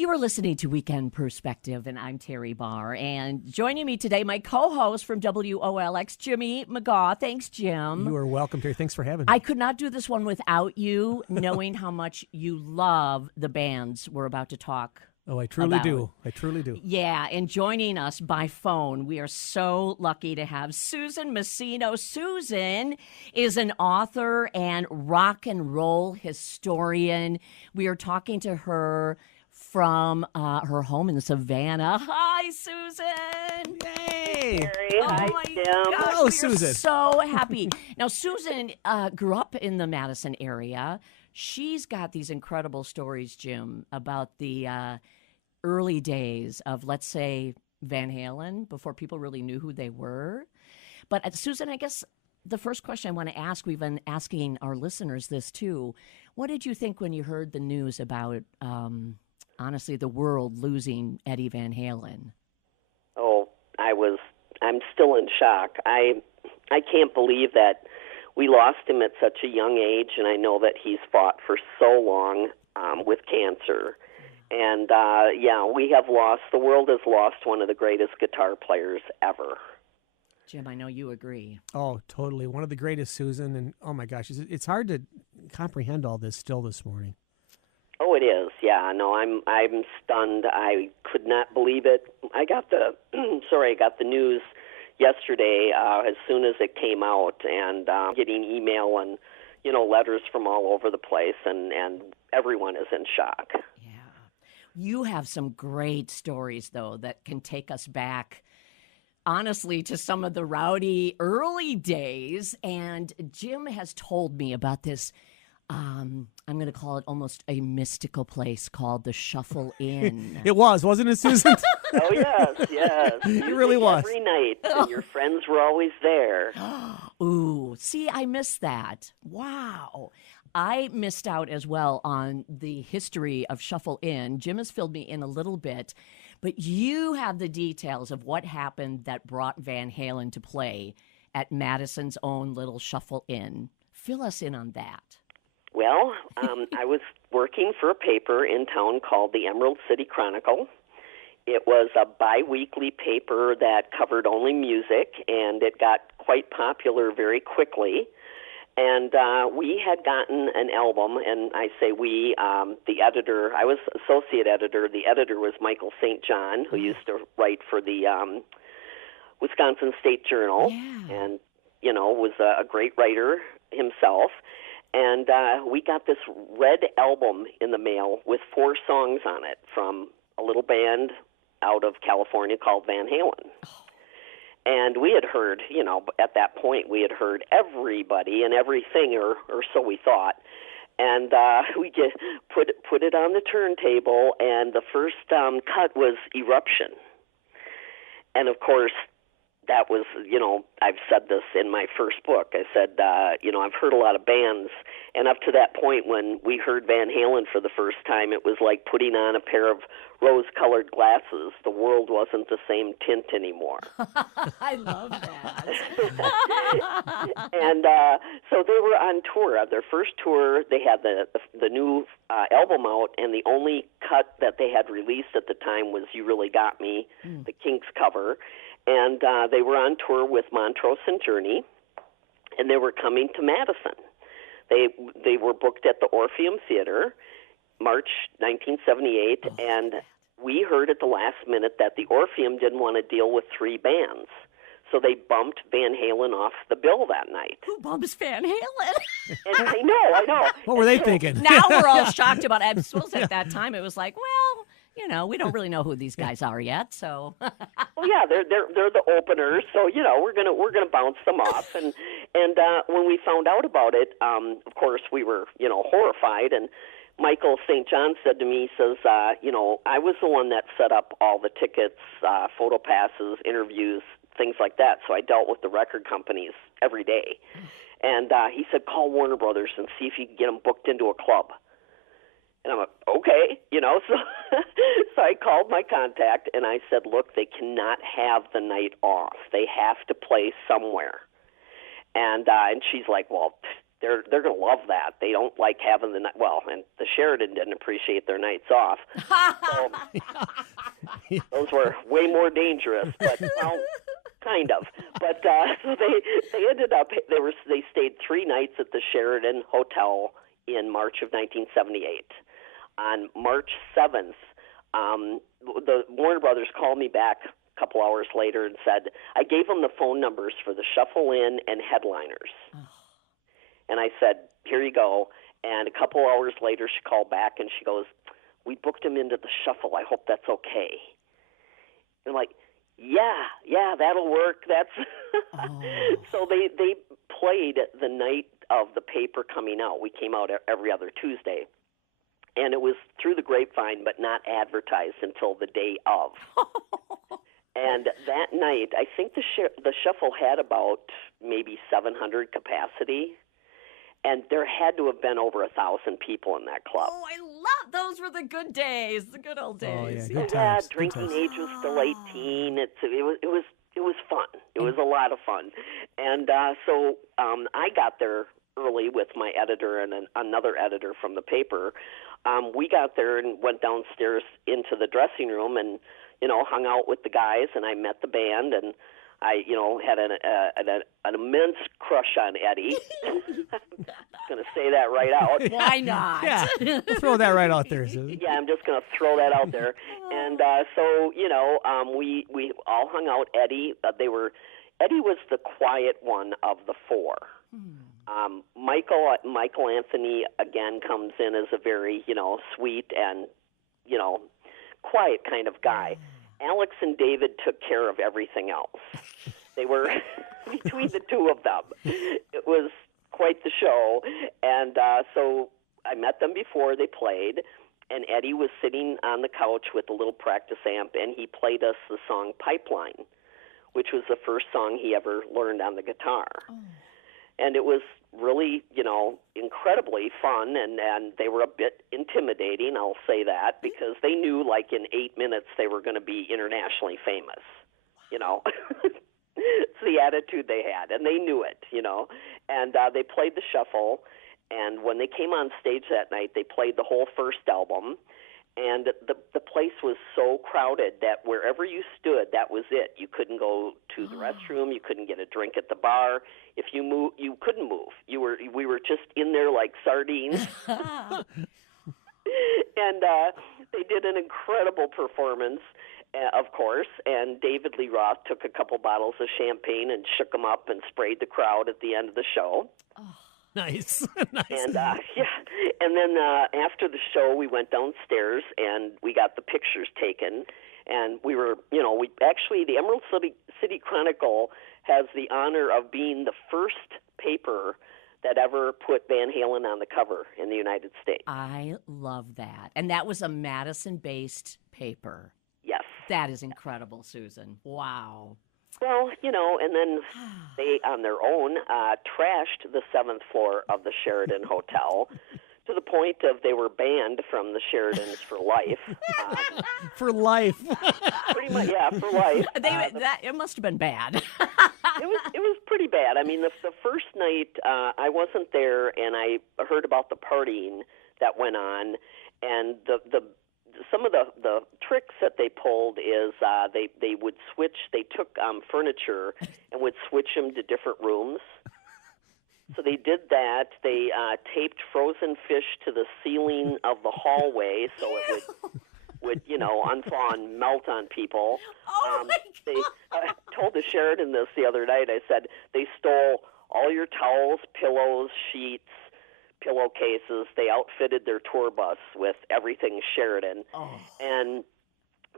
You are listening to Weekend Perspective, and I'm Teri Barr. And joining me today, my co-host from WOLX, Jimmy McGaw. Thanks, Jim. You are welcome, Teri. Thanks for having me. I could not do this one without you, knowing how much you love the bands we're about to talk Oh, I truly do. I truly do. Yeah, and joining us by phone, we are so lucky to have Susan Masino. Susan is an author and rock and roll historian. We are talking to her from her home in Savannah. Hi, Susan. Yay. Teri. Hi, my Jim. gosh, Hello, we are Susan. so happy. Now, Susan grew up in the Madison area. She's got these incredible stories, Jim, about the early days of, let's say, Van Halen, before people really knew who they were. But Susan, I guess the first question I want to ask, we've been asking our listeners this too. What did you think when you heard the news about, honestly, the world losing Eddie Van Halen? Oh, I'm still in shock. I can't believe that we lost him at such a young age, and I know that he's fought for so long with cancer. And, the world has lost one of the greatest guitar players ever. Jim, I know you agree. Oh, totally. One of the greatest, Susan. And, oh, my gosh, it's hard to comprehend all this still this morning. Oh, it is. Yeah, no, I'm stunned. I could not believe it. I got the news yesterday as soon as it came out, and getting email and, letters from all over the place, and everyone is in shock. You have some great stories, though, that can take us back, honestly, to some of the rowdy early days. And Jim has told me about this, I'm going to call it almost a mystical place called the Shuffle Inn. It wasn't it, Susan? Oh, yes. It really was. Every night, and your friends were always there. Ooh, see, I missed that. Wow. I missed out as well on the history of Shuffle Inn. Jim has filled me in a little bit, but you have the details of what happened that brought Van Halen to play at Madison's own little Shuffle Inn. Fill us in on that. Well, I was working for a paper in town called the Emerald City Chronicle. It was a bi-weekly paper that covered only music, and it got quite popular very quickly. And we had gotten an album, and I say we, the editor, I was associate editor. The editor was Michael St. John, who used to write for the Wisconsin State Journal, and, was a great writer himself. And we got this red album in the mail with 4 songs on it from a little band out of California called Van Halen. And we had heard, at that point, we had heard everybody and everything, or so we thought. And we just put it on the turntable, and the first cut was Eruption. And, of course, that was, I've said this in my first book. I said, I've heard a lot of bands, and up to that point when we heard Van Halen for the first time, it was like putting on a pair of rose-colored glasses. The world wasn't the same tint anymore. I love that. And so they were on tour. Their first tour, they had the new album out, and the only cut that they had released at the time was You Really Got Me, the Kinks cover. And they were on tour with Montrose and Journey, and they were coming to Madison. They were booked at the Orpheum Theater, March 1978, and we heard at the last minute that the Orpheum didn't want to deal with 3 bands. So they bumped Van Halen off the bill that night. Who bumps Van Halen? And I know. What were they thinking? Now we're all shocked about it. I suppose at that time it was like, well, we don't really know who these guys are yet, so. Well, yeah, they're the openers, so we're gonna bounce them off. And when we found out about it, of course we were horrified. And Michael St. John said to me, he says, I was the one that set up all the tickets, photo passes, interviews, things like that. So I dealt with the record companies every day. And he said, call Warner Brothers and see if you can get them booked into a club. And I'm like, okay, so I called my contact and I said, look, they cannot have the night off. They have to play somewhere. And she's like, well, they're going to love that. They don't like having the night. Well, and the Sheraton didn't appreciate their nights off. So those were way more dangerous, but well, kind of. But so they ended up they stayed 3 nights at the Sheraton Hotel in March of 1978. On March 7th, the Warner Brothers called me back a couple hours later and said, I gave them the phone numbers for the Shuffle-In and headliners. Oh. And I said, here you go. And a couple hours later, she called back and she goes, we booked him into the Shuffle. I hope that's okay. And I'm like, yeah, that'll work. That's So they played the night of the paper coming out. We came out every other Tuesday. And it was through the grapevine, but not advertised until the day of. And that night, I think the Shuffle had about maybe 700 capacity. And there had to have been over 1,000 people in that club. Oh, I love those were the good days, the good old days. Oh, yeah, good times. Drinking age was still 18. It was fun. It was a lot of fun. And so I got there early with my editor and another editor from the paper. We got there and went downstairs into the dressing room and, hung out with the guys, and I met the band, and I, had an immense crush on Eddie. I'm going to say that right out. Why not? Yeah, throw that right out there, Susan. Yeah, I'm just going to throw that out there. And so, we all hung out. Eddie was the quiet one of the 4. Michael Anthony, again, comes in as a very, sweet and, quiet kind of guy. Alex and David took care of everything else. They were, between the two of them, it was quite the show. And so I met them before they played, and Eddie was sitting on the couch with a little practice amp, and he played us the song Pipeline, which was the first song he ever learned on the guitar. Oh. And it was really, incredibly fun, and they were a bit intimidating, I'll say that, because they knew, like, in 8 minutes they were going to be internationally famous, It's the attitude they had, and they knew it, And they played the Shuffle, and when they came on stage that night, they played the whole first album, and the place was so crowded that wherever you stood, that was it. You couldn't go to the restroom. You couldn't get a drink at the bar. If you moved, you couldn't move. We were just in there like sardines. And they did an incredible performance, of course. And David Lee Roth took a couple bottles of champagne and shook them up and sprayed the crowd at the end of the show. Oh. Nice. Nice. And and then after the show, we went downstairs and we got the pictures taken. And we were, the Emerald City Chronicle has the honor of being the first paper that ever put Van Halen on the cover in the United States. I love that. And that was a Madison-based paper. Yes. That is incredible, Susan. Wow. Well, and then they, on their own, trashed the 7th floor of the Sheraton Hotel to the point of they were banned from the Sheratons for life. For life. Pretty much, yeah, for life. It must have been bad. It was pretty bad. I mean, the first night I wasn't there, and I heard about the partying that went on, and some of the tricks that they pulled is they would switch. They took furniture and would switch them to different rooms. So they did that. They taped frozen fish to the ceiling of the hallway so it would unthaw and melt on people. Oh my God. I told the Sheraton this the other night. I said they stole all your towels, pillows, sheets, pillowcases. They outfitted their tour bus with everything Sheraton. Oh. And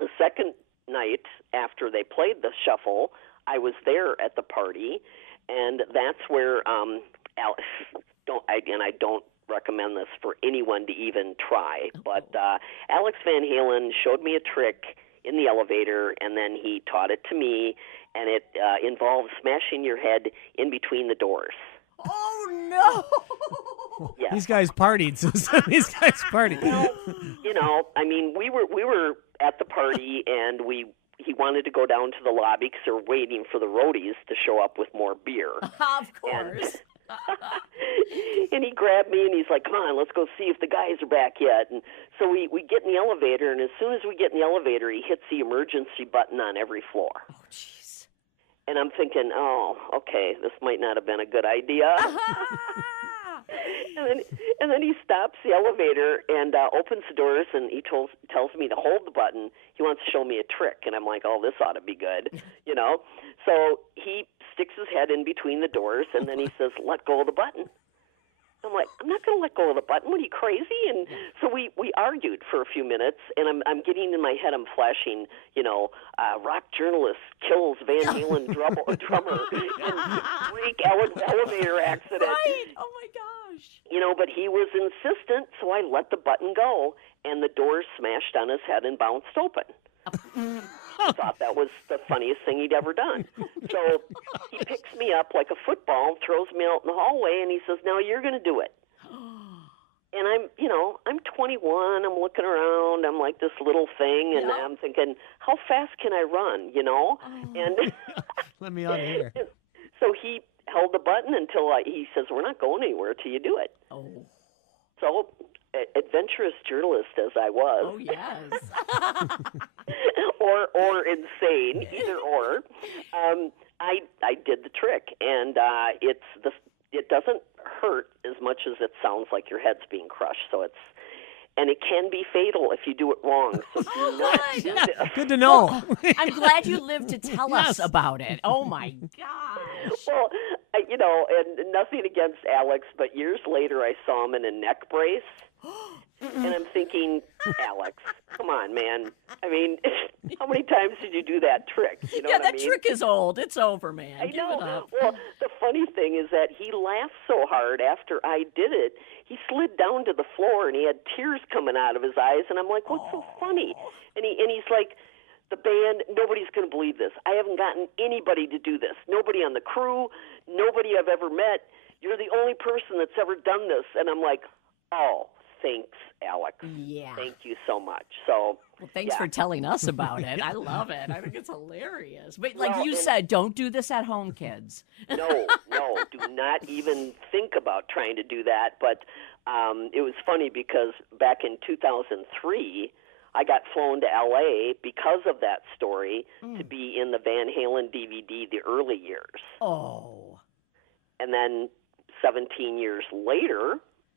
the second night after they played the Shuffle, I was there at the party, and that's where I don't recommend this for anyone to even try, but Alex Van Halen showed me a trick in the elevator, and then he taught it to me, and it involves smashing your head in between the doors. Oh, no! Yes. These guys partied, Susan. These guys partied. Well, I mean, we were at the party, and he wanted to go down to the lobby because they're waiting for the roadies to show up with more beer. Of course. And he grabbed me and he's like, come on, let's go see if the guys are back yet. And so we get in the elevator, and as soon as we get in the elevator, he hits the emergency button on every floor. Oh, jeez. And I'm thinking, oh, okay, this might not have been a good idea. And then he stops the elevator and opens the doors, and he tells me to hold the button. He wants to show me a trick, and I'm like, oh, this ought to be good, you know. So he sticks his head in between the doors, and then he says, let go of the button. I'm like, I'm not going to let go of the button. What, are you crazy? And so we argued for a few minutes, and I'm getting in my head, I'm flashing, you know, rock journalist kills Van Halen drummer in freak elevator accident. Right. Oh, my gosh. You know, but he was insistent, so I let the button go, and the door smashed on his head and bounced open. I thought that was the funniest thing he'd ever done. So he picks me up like a football, throws me out in the hallway, and he says, now you're going to do it. And I'm 21, I'm looking around, I'm like this little thing, and I'm thinking, how fast can I run, you know? And let me out of here. So he held the button until he says, we're not going anywhere till you do it. Oh. So adventurous journalist as I was. Oh, yes. or insane, either or. I did the trick, and it doesn't hurt as much as it sounds like your head's being crushed. And it can be fatal if you do it wrong. So do not do this. Good to know. I'm glad you lived to tell us about it. Oh, my gosh. Well, and nothing against Alex, but years later I saw him in a neck brace. And I'm thinking, Alex, come on, man. I mean, how many times did you do that trick? You know what I mean? That trick is old. It's over, man. Give it it up. Well, the funny thing is that he laughed so hard after I did it, he slid down to the floor and he had tears coming out of his eyes. And I'm like, what's so funny? And he's like, the band, nobody's going to believe this. I haven't gotten anybody to do this. Nobody on the crew, nobody I've ever met. You're the only person that's ever done this. And I'm like, oh, thanks, Alex. Yeah. Thank you so much. So, well, thanks for telling us about it. I love it. I think it's hilarious. But like you said, don't do this at home, kids. No, do not even think about trying to do that. But it was funny because back in 2003, I got flown to L.A. because of that story to be in the Van Halen DVD, The Early Years. Oh. And then 17 years later,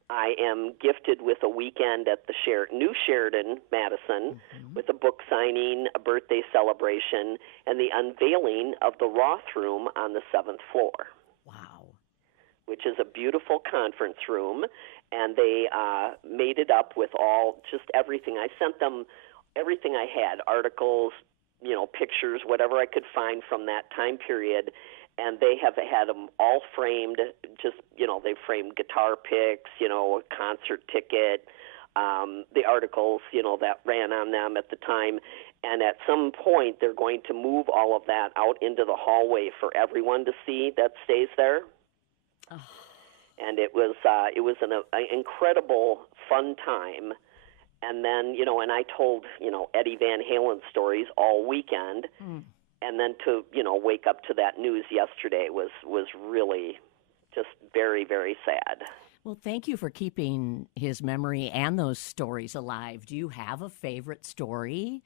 I am gifted with a weekend at the new Sheraton, Madison, with a book signing, a birthday celebration, and the unveiling of the Roth Room on the 7th floor. Wow. Which is a beautiful conference room, and they made it up with just everything. I sent them everything I had, articles, pictures, whatever I could find from that time period. And they have had them all framed, they framed guitar picks, a concert ticket, the articles, that ran on them at the time. And at some point, they're going to move all of that out into the hallway for everyone to see that stays there. Oh. And it was an incredible, fun time. And then, and I told, Eddie Van Halen stories all weekend. And then to, wake up to that news yesterday was really just very, very sad. Well, thank you for keeping his memory and those stories alive. Do you have a favorite story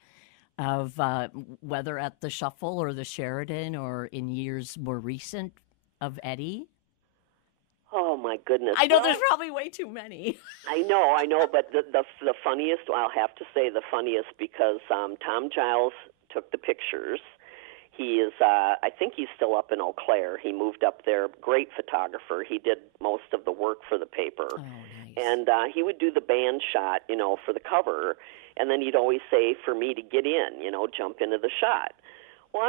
of whether at the Shuffle or the Sheraton or in years more recent of Eddie? Oh, my goodness. I know there's probably way too many. I know, but the funniest, I'll have to say the funniest because Tom Giles took the pictures. He is, I think he's still up in Eau Claire. He moved up there. Great photographer. He did most of the work for the paper. Oh, nice. And he would do the band shot, for the cover. And then he'd always say for me to get in, jump into the shot. Well,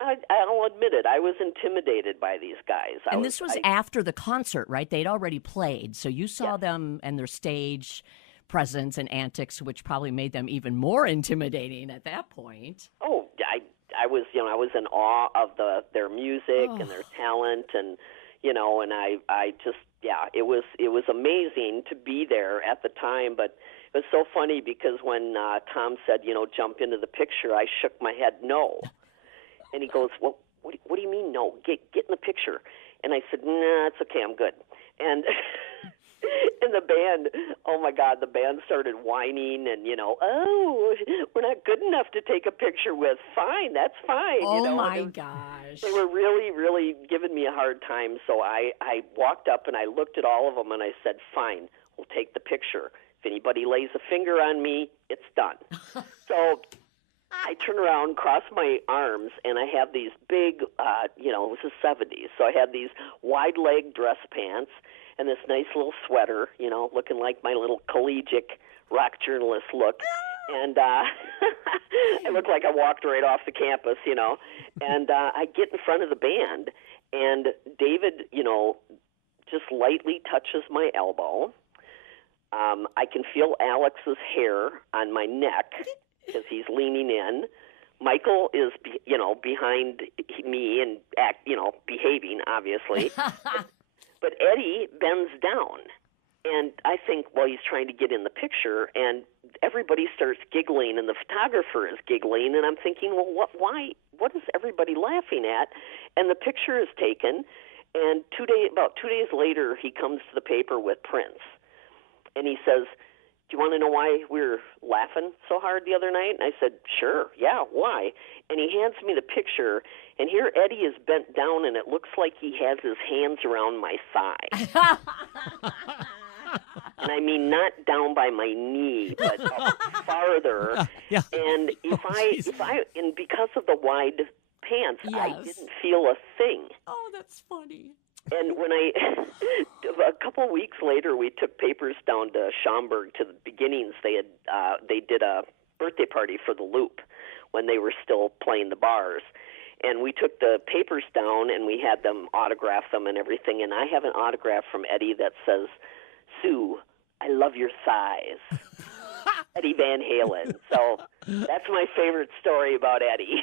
I'll admit it, I was intimidated by these guys. And this was after the concert, right? They'd already played. So you saw them and their stage presence and antics, which probably made them even more intimidating at that point. Oh, I was in awe of their music and their talent, and and I just it was amazing to be there at the time. But it was so funny because when Tom said jump into the picture, I shook my head no, and he goes, well, what do you mean no? Get in the picture. And I said, nah, it's okay, I'm good. And and the band, oh my God, the band started whining and, oh, we're not good enough to take a picture with. Fine, that's fine. Oh, my gosh. They were really, really giving me a hard time. So I walked up and I looked at all of them and I said, fine, we'll take the picture. If anybody lays a finger on me, it's done. So I turn around, cross my arms, and I have these big, it was the 70s, so I had these wide-leg dress pants and this nice little sweater, looking like my little collegiate rock journalist look. And I looked like I walked right off the campus, And I get in front of the band, and David, just lightly touches my elbow. I can feel Alex's hair on my neck because he's leaning in. Michael is, behind me and behaving, obviously. But Eddie bends down, and I think, well, he's trying to get in the picture, and everybody starts giggling, and the photographer is giggling, and I'm thinking, well, why? What is everybody laughing at? And the picture is taken, and about 2 days later, he comes to the paper with Prince, and he says, do you want to know why we were laughing so hard the other night? And I said, sure, yeah, why? And he hands me the picture, and here Eddie is bent down, and it looks like he has his hands around my thigh. And I mean, not down by my knee, but up farther. Yeah. And and because of the wide pants, Yes. I didn't feel a thing. Oh, that's funny. And when a couple of weeks later, we took papers down to Schaumburg to the beginnings. They did a birthday party for the Loop when they were still playing the bars. And we took the papers down and we had them autograph them and everything. And I have an autograph from Eddie that says, Sue, I love your thighs. Eddie Van Halen. So that's my favorite story about Eddie.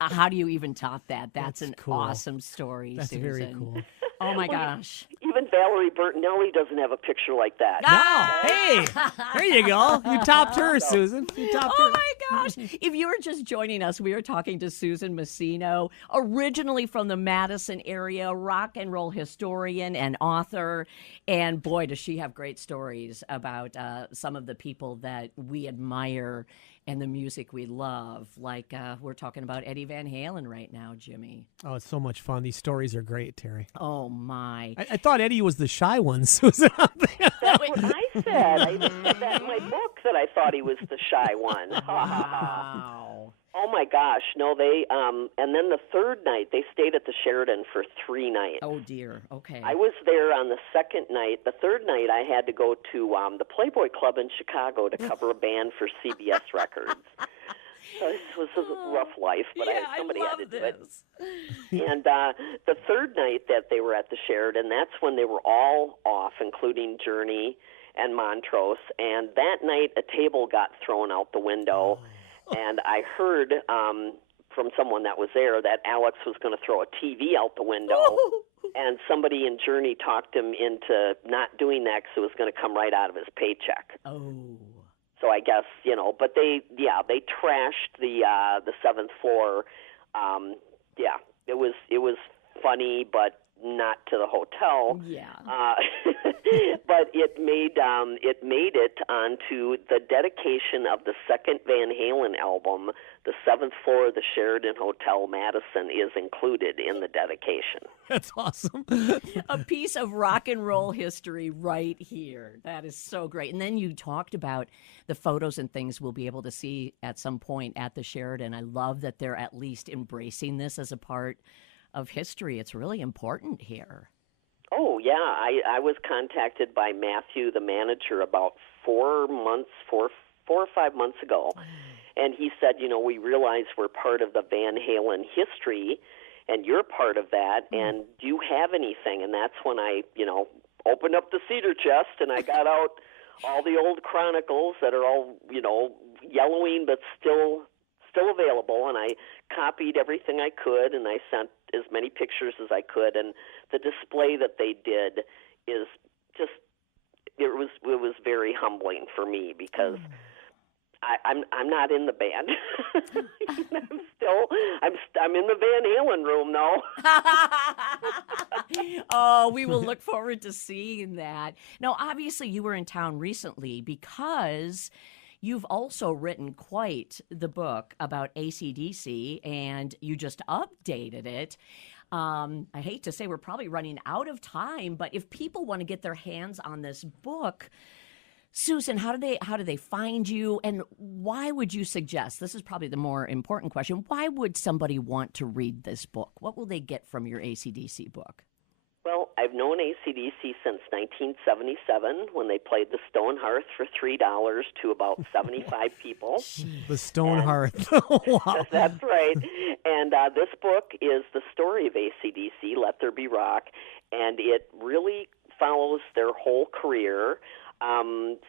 How do you even top that? That's an cool. awesome story, That's Susan. very cool. Oh, my gosh. Even Valerie Bertinelli doesn't have a picture like that. No, hey, there you go. You topped her, Susan. You topped Oh, her. my gosh. If you were just joining us, we are talking to Susan Masino, originally from the Madison area, rock and roll historian and author. And boy, does she have great stories about some of the people that we admire and the music we love. Like we're talking about Eddie Van Halen right now, Jimmy. Oh, it's so much fun. These stories are great, Teri. Oh, my. I thought Eddie was the shy one, Susan. That's what I said. I even said that in my book that I thought he was the shy one. Wow. Oh my gosh, no, they and then the third night they stayed at the Sheraton for 3 nights. Oh, dear. Okay. I was there on the second night. The third night I had to go to the Playboy Club in Chicago to cover a band for CBS Records. So this was a rough life, but somebody had to do it. And the third night that they were at the Sheraton, that's when they were all off, including Journey and Montrose. And that night a table got thrown out the window. And I heard from someone that was there that Alex was going to throw a TV out the window, and somebody in Journey talked him into not doing that because it was going to come right out of his paycheck. Oh. So I guess, but they trashed the 7th floor. It was funny, but not to the hotel. Yeah. But it made it onto the dedication of the second Van Halen album. The 7th floor of the Sheraton Hotel, Madison, is included in the dedication. That's awesome. A piece of rock and roll history right here. That is so great. And then you talked about the photos and things we'll be able to see at some point at the Sheraton. I love that they're at least embracing this as a part of history. It's really important here. Oh, yeah. I was contacted by Matthew, the manager, about 4 or 5 months ago. And he said, we realize we're part of the Van Halen history, and you're part of that, and do you have anything? And that's when I, opened up the cedar chest, and I got out all the old chronicles that are all, yellowing but still available, and I copied everything I could, and I sent as many pictures as I could, and the display that they did is just, it was very humbling for me because I'm not in the band. I'm in the Van Halen room though. Oh, we will look forward to seeing that. Now, obviously, you were in town recently because you've also written quite the book about AC/DC, and you just updated it. I hate to say we're probably running out of time, but if people want to get their hands on this book, Susan, how do they find you, and why would you suggest? This is probably the more important question. Why would somebody want to read this book? What will they get from your AC/DC book? Well, I've known AC/DC since 1977 when they played the Stone Hearth for $3 to about 75 people. The Stone Hearth. Wow. That's right. And this book is the story of AC/DC, Let There Be Rock, and it really follows their whole career.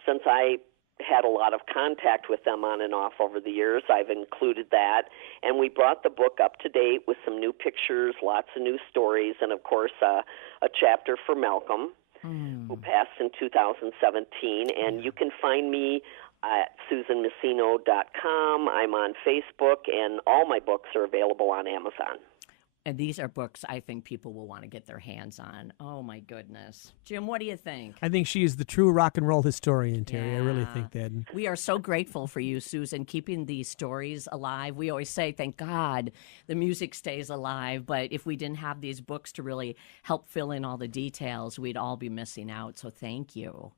Since I had a lot of contact with them on and off over the years, I've included that. And we brought the book up to date with some new pictures, lots of new stories, and, of course, a chapter for Malcolm, who passed in 2017. And you can find me at SusanMasino.com. I'm on Facebook, and all my books are available on Amazon. And these are books I think people will want to get their hands on. Oh, my goodness. Jim, what do you think? I think she is the true rock and roll historian, Teri. Yeah. I really think that. We are so grateful for you, Susan, keeping these stories alive. We always say, thank God the music stays alive. But if we didn't have these books to really help fill in all the details, we'd all be missing out. So thank you.